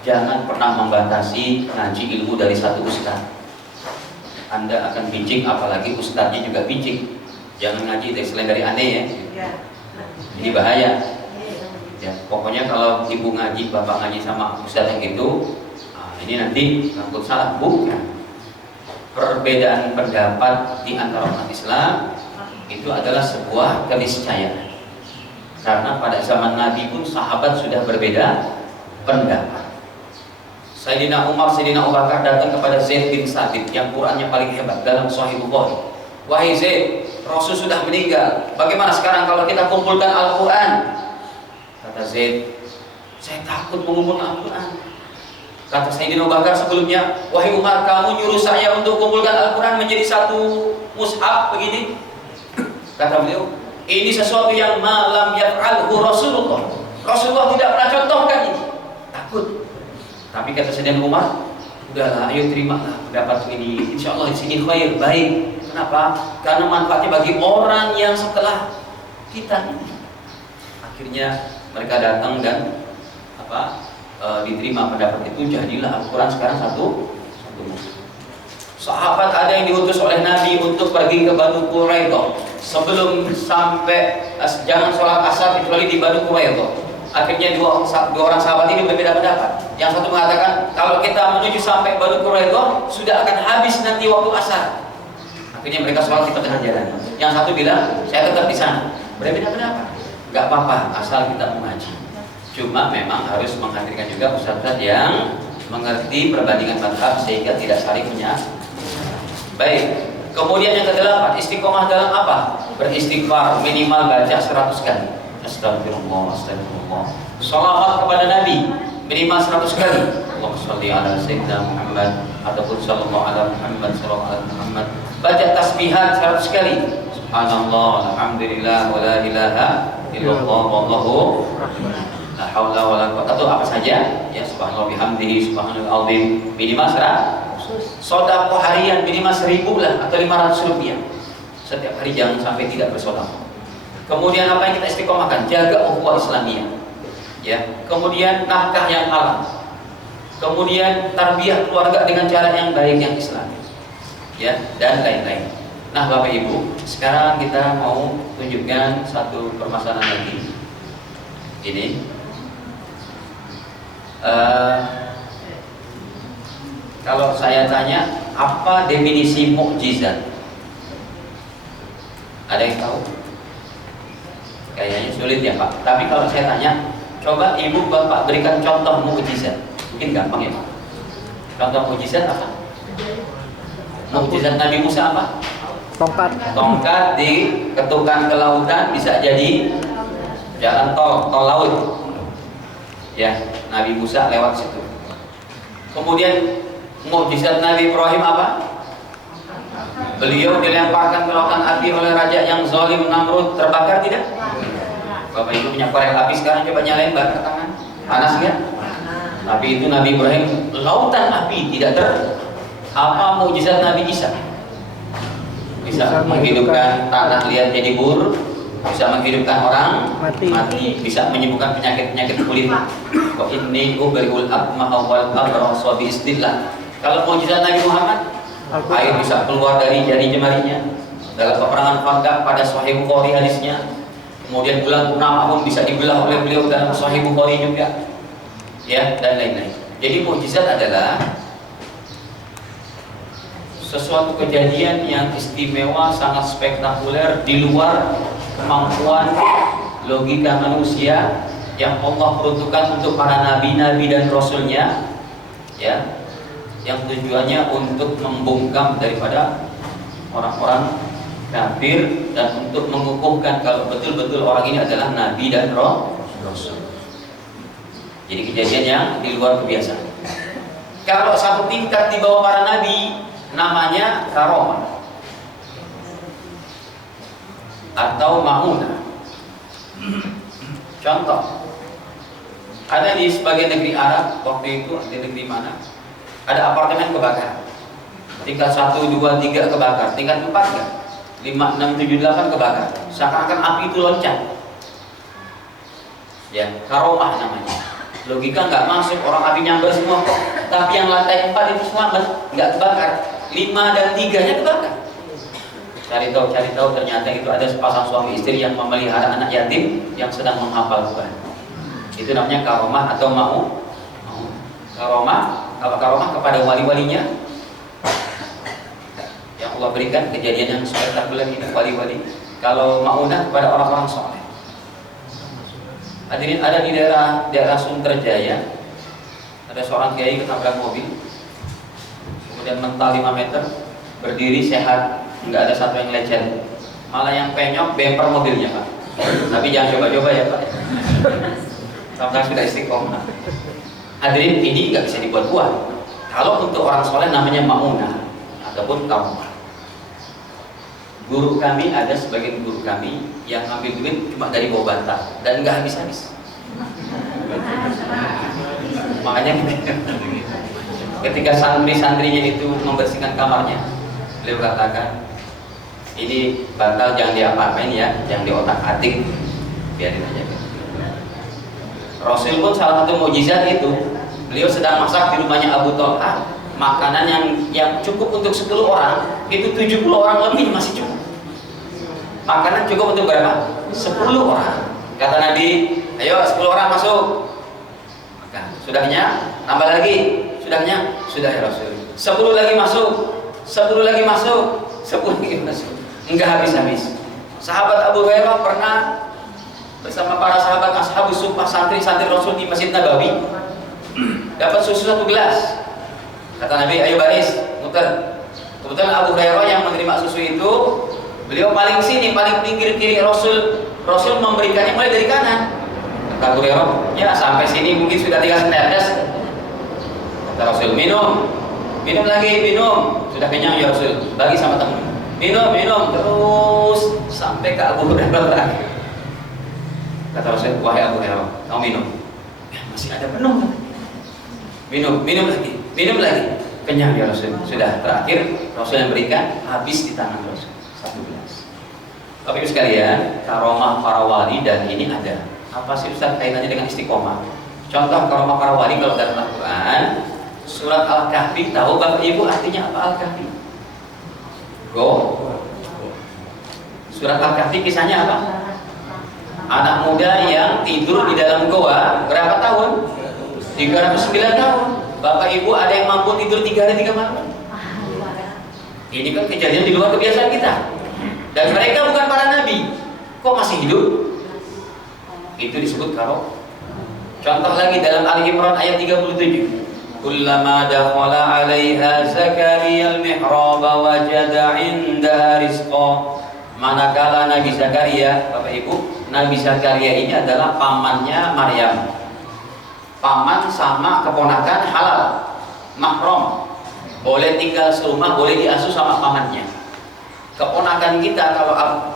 jangan pernah membatasi ngaji ilmu dari satu ustaz. Anda akan bijik, apalagi ustaznya juga bijik. Jangan ngaji selain dari Anda ya. Ini bahaya. Ya, pokoknya kalau ibu ngaji, bapak ngaji sama ustaz yang gitu, ini nanti takut salah. Bukan. Perbedaan pendapat di antara umat Islam itu adalah sebuah keniscayaan. Karena pada zaman Nabi pun sahabat sudah berbeda pendapat. Sayyidina Umar, Sayyidina Abu Bakar datang kepada Zaid bin Sabit yang Qurannya paling hebat dalam Sahih Bukhari. Wahai Zaid, Rasul sudah meninggal. Bagaimana sekarang kalau kita kumpulkan Al-Quran? Kata Zaid, saya takut mengumpulkan Al-Quran. Kata Sayyidina Abu Bakar sebelumnya, wahai Umar, kamu nyuruh saya untuk kumpulkan Al-Quran menjadi satu mushaf begini? Kata beliau, ini sesuatu yang malam yaf'alhu Rasulullah. Rasulullah tidak pernah contohkan ini. Takut. Tapi kata Sayyidina Umar, udahlah, ayo terimalah pendapat ini. Insya Allah di sini khair, baik. Kenapa? Karena manfaatnya bagi orang yang setelah kita. Akhirnya mereka datang dan diterima pendapat itu. Jadilah Al-Quran sekarang satu mushaf. Sahabat ada yang diutus oleh Nabi untuk pergi ke Banu Quraidah. Sebelum sampai jangan sholat asar kecuali di Banu Quraidah. Akhirnya dua orang sahabat ini berbeda pendapat. Yang satu mengatakan kalau kita menuju sampai Banu Quraidah sudah akan habis nanti waktu asar. Akhirnya mereka sholat di tengah jalan. Yang satu bilang saya tetap di sana. Berbeda pendapat. Gak apa-apa asal kita mengaji. Cuma memang harus menghadirkan juga ustaz yang mengerti perbandingan mazhab sehingga tidak saling menyalahkan. Baik. Kemudian yang ke-8, istiqomah dalam apa? Beristighfar minimal baca 100 kali. Astagfirullah, astagfirullah. Salawat kepada Nabi minimal 100 kali. Allahumma sholli ala sayyidina Muhammad ataupun sallallahu ala Muhammad sallallahu ala Muhammad. Baca tasbihat 100 kali. Subhanallah, alhamdulillah, wa la ilaha illallah, wallahu la haula wa la quwwata atau apa saja. Ya subhanallah bihamdihi subhanal azim minimal 100. Sedekah harian minimal 1000 lah atau 500 rupiah. Setiap hari jangan sampai tidak bersedekah. Kemudian apa yang kita istiqomahkan? Jaga ukhuwah Islamiyah. Ya. Kemudian nafkah yang halal. Kemudian tarbiyah keluarga dengan cara yang baik yang Islami. Ya, dan lain-lain. Nah, Bapak Ibu, sekarang kita mau tunjukkan satu permasalahan lagi. Ini kalau saya tanya apa definisi mukjizat? Ada yang tahu? Kayaknya sulit ya Pak. Tapi kalau saya tanya, coba Ibu Bapak berikan contoh mukjizat. Mungkin gampang ya Pak. Contoh mukjizat apa? Mukjizat Nabi Musa apa? Tongkat diketukkan ke lautan bisa jadi jalan tol laut. Ya, Nabi Musa lewat situ. Kemudian mukjizat Nabi Ibrahim apa? Beliau dilemparkan ke lautan api oleh raja yang zalim Namrud, terbakar tidak? Bapak Ibu punya korek api sekarang coba nyalain bakar tangan. Panas nggak? Tapi itu Nabi Ibrahim lautan api tidak ter. Apa mukjizat Nabi Isa? Bisa menghidupkan tanah liat jadi bur, bisa menghidupkan orang mati, bisa menyembuhkan penyakit kulit. Kok ini uberul akmaha wal abrasa bi istillah. Kalau mukjizat Nabi Muhammad, air bisa keluar dari jari jemarinya. Dalam peperangan Khandaq pada Sahih Bukhari hadisnya. Kemudian bulan purnama pun bisa dibelah oleh beliau dalam Sahih Bukhari juga. Ya, dan lain-lain. Jadi mukjizat adalah sesuatu kejadian yang istimewa, sangat spektakuler di luar kemampuan logika manusia yang Allah peruntukkan untuk para nabi-nabi dan rasulnya, ya, yang tujuannya untuk membungkam daripada orang-orang kafir dan untuk mengukuhkan kalau betul-betul orang ini adalah nabi dan rasul. Jadi kejadian yang di luar kebiasaan. Kalau satu tingkat di bawah para nabi, namanya karomah atau ma'unah. Contoh, ada di sebagian negeri Arab waktu itu, di negeri mana, ada apartemen kebakar. Tingkat 1, 2, 3 kebakar, tingkat 4 enggak, 5, 6, 7, 8 kebakar. Seakan-akan api itu loncat. Ya, karomah namanya. Logika nggak masuk, orang api nyambar semua kok. Tapi yang lantai 4 itu selamat, nggak kebakar. 5 dan 3-nya kebakar. Cari tahu ternyata itu ada sepasang suami istri yang memelihara anak yatim yang sedang menghafal Quran. Itu namanya karomah atau mau. Karomah kepada wali-walinya yang Allah berikan, kejadian yang spektakuler ini wali-wali. Kalau maunah kepada orang-orang soleh. Hadirin, ada di daerah Sunterjaya, ada seorang kiai ketabrak mobil, kemudian mental 5 meter, berdiri sehat, nggak ada satu yang lecet, malah yang penyok bemper mobilnya Pak. Tapi jangan coba-coba ya Pak. Sampai sudah istiqomah. Hadirin, ini nggak bisa dibuat-buat. Kalau untuk orang soleh namanya maunah ataupun karomah. Guru kami, ada sebagian guru kami yang ngambil duit cuma dari bawah bantal dan nggak habis-habis. Makanya ketika santri-santrinya itu membersihkan kamarnya, beliau katakan, ini bantal jangan diapa-apain ya, jangan diotak-atik, biarin aja. Rasul pun salah satu mukjizat itu, beliau sedang masak di rumahnya Abu Thalha, makanan yang cukup untuk 10 orang, itu 70 orang lebih masih cukup. Makanan cukup untuk berapa? 10 orang. Kata Nabi, ayo 10 orang masuk. Maka sudahnya, tambah lagi. Sudahnya, sudah ya Rasul. 10 lagi masuk. 10 lagi masuk. 10 lagi masuk. Enggak habis-habis. Sahabat Abu Hurairah pernah bersama para sahabat ashabus suffah, santri-santri Rasul di Masjid Nabawi, dapat susu 1 gelas. Kata Nabi, ayo baris, muter. Kebetulan Abu Hurairah yang menerima susu itu, beliau paling sini, paling pinggir kiri Rasul. Rasul memberikannya mulai dari kanan. Kata Abu Hurairah, ya sampai sini mungkin sudah tinggal setetes. Kata Rasul, minum lagi, minum. Sudah kenyang ya Rasul, bagi sama teman. Minum terus sampai ke Abu Hurairah terakhir. Kata Rasul, wahai Abu Hurairah, kamu minum. Ya, masih ada penuh. Minum lagi. Kenyang ya Rasul. Sudah terakhir Rasul yang berikan, habis di tangan Rasul 1 gelas. Tapi sekalian, karomah para wali dan ini ada. Apa sih Ustaz kaitannya dengan istiqomah? Contoh karomah para wali kalau dalam Al-Quran, surat Al-Kahfi, tahu Bapak Ibu artinya apa Al-Kahfi? Surat Al-Kahfi kisahnya apa? Anak muda yang tidur di dalam goa berapa tahun? 309 tahun. Bapak Ibu ada yang mampu tidur 3 hari 3 malam. Ini kan kejadian di luar kebiasaan kita. Dan mereka bukan para nabi. Kok masih hidup? Itu disebut karomah. Contoh lagi dalam Ali Imran ayat 37. Kullama dakhala 'alaiha Zakaria al-mihrab wajada 'indaha rizqa. Manakala Nabi Zakaria, Bapak Ibu, Nabi Zakaria ini adalah pamannya Maryam. Paman sama keponakan halal, mahram. Boleh tinggal serumah, boleh diasuh sama pamannya. Keponakan kita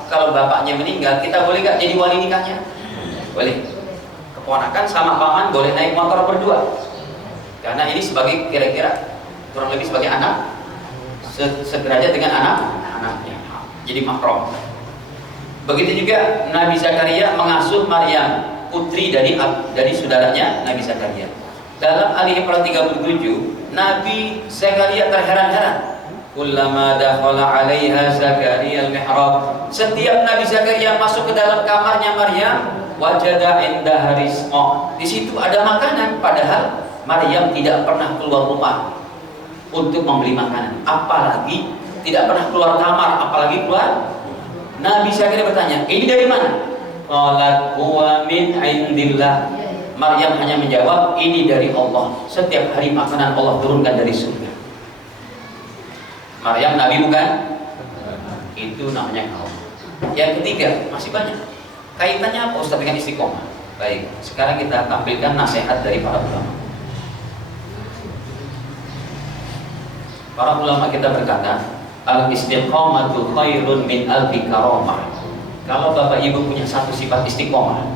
kalau bapaknya meninggal, kita boleh gak jadi wali nikahnya? Boleh. Keponakan sama paman boleh naik motor berdua. Karena ini sebagai kira-kira kurang lebih sebagai anak, sederajat dengan anaknya. Jadi mahram. Begitu juga Nabi Zakaria mengasuh Maryam, putri dari saudaranya Nabi Zakaria. Dalam Ali Imran 37, Nabi Zakaria terheran-heran. Kullama dakhala 'alaiha Zakaria al-mihrab. Setiap Nabi Zakaria masuk ke dalam kamarnya Maryam, wajada indaha rizqa. Di situ ada makanan, padahal Maryam tidak pernah keluar rumah untuk membeli makanan. Apalagi tidak pernah keluar kamar, apalagi keluar. Nabi Zakaria bertanya, ini dari mana? Qalat huwa min indillah. Maryam hanya menjawab, ini dari Allah. Setiap hari makanan Allah turunkan dari surga. Maryam Nabi bukan? Itu namanya kaum. Yang ketiga, masih banyak. Kaitannya apa Ustaz dengan istiqomah? Baik, sekarang kita tampilkan nasihat dari para ulama. Para ulama kita berkata, al-istiqomatu khairun min alfi karamah. Kalau Bapak Ibu punya satu sifat istiqomah,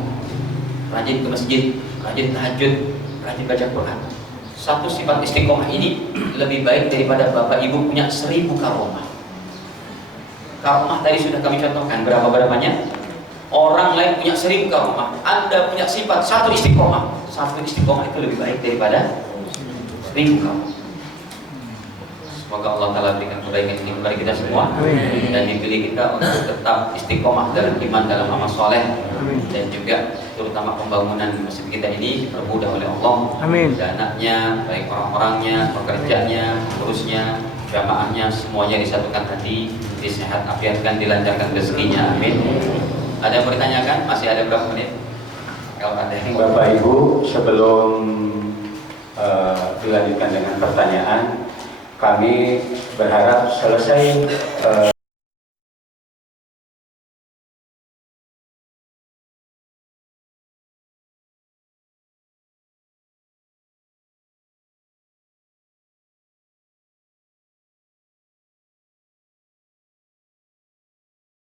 rajin ke masjid, rajin tahajud, rajin baca Quran, satu sifat istiqomah ini lebih baik daripada Bapak Ibu punya 1000 karomah. Karomah tadi sudah kami contohkan berapa-berapanya. Orang lain punya 1000 karomah, Anda punya sifat satu istiqomah, 1 satu istiqomah itu lebih baik daripada 1000 kamu. Semoga Allah Ta'ala berikan kebaikan ini kepada kita semua dan dipilih kita untuk tetap istiqomah dalam iman, dalam amal soleh, dan juga terutama pembangunan masjid kita ini dipermudah oleh Allah. Dananya, baik orang-orangnya, pekerjanya, pengurusnya, jamaahnya, semuanya disatukan hati, disehat afiatkan, dilancarkan rezekinya. Amin. Ada yang mau ditanyakan? Masih ada berapa menit? Kalau ada yang Bapak Ibu, sebelum dilanjutkan dengan pertanyaan, kami berharap selesai